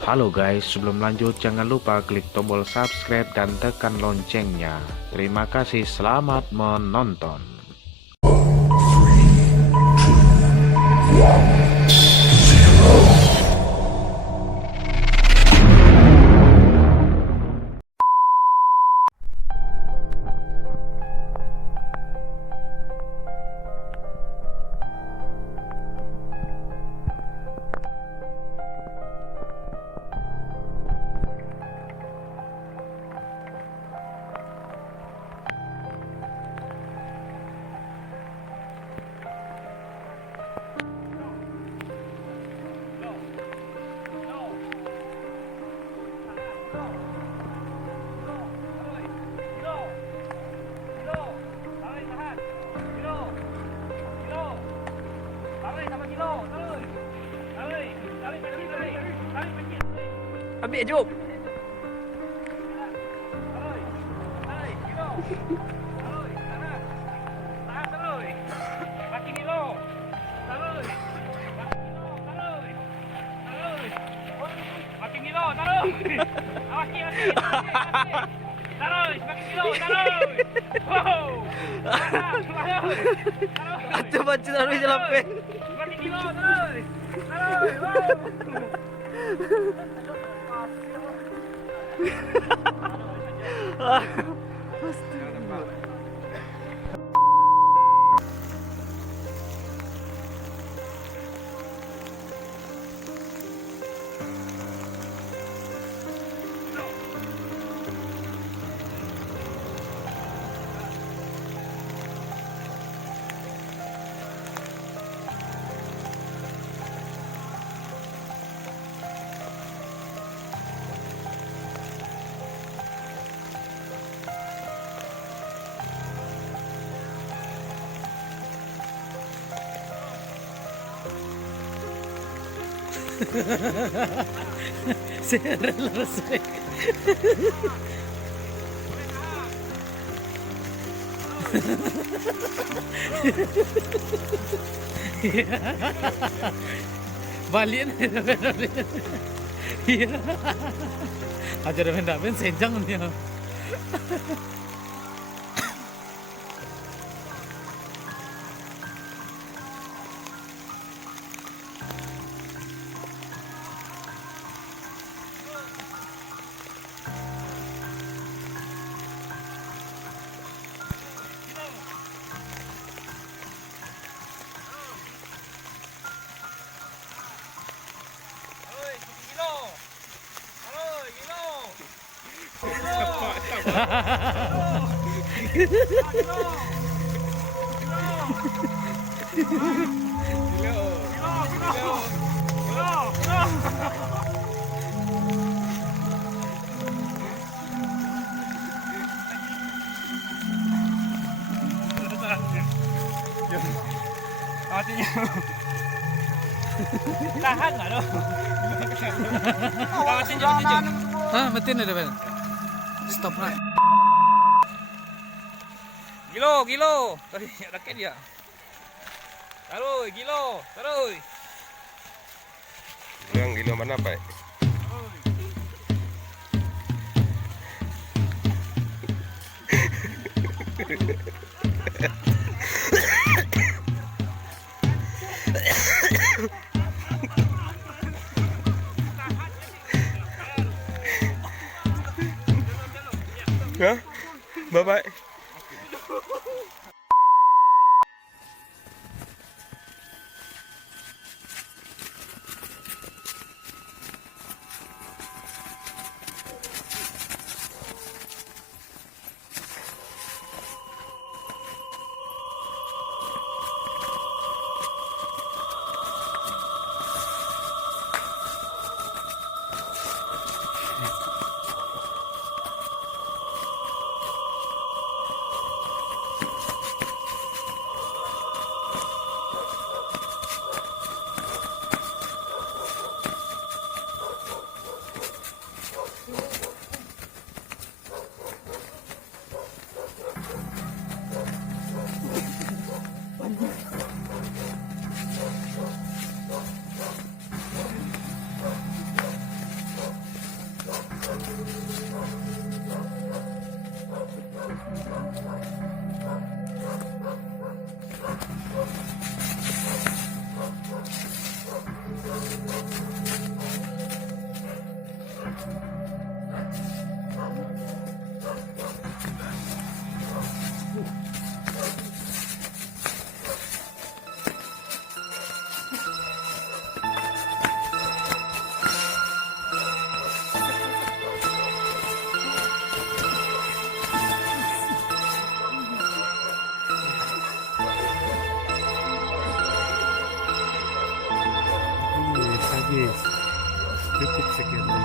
Halo guys, sebelum lanjut jangan lupa klik tombol subscribe dan tekan loncengnya. Terima kasih, selamat menonton. Ambil jom. Itu baca taruh je lapen. Makin kilo terus. Saya rela saya. Balik ni. Iya. Ajar mendapat senjang dia. Tahan nggak lo? Kawasin jom. Hah, matiin ada Ben. Stop lah. Gilo. Tadi raket dia. Taruh, gilo. Yang gilo mana, Pak? Hah? Bye-bye. Security.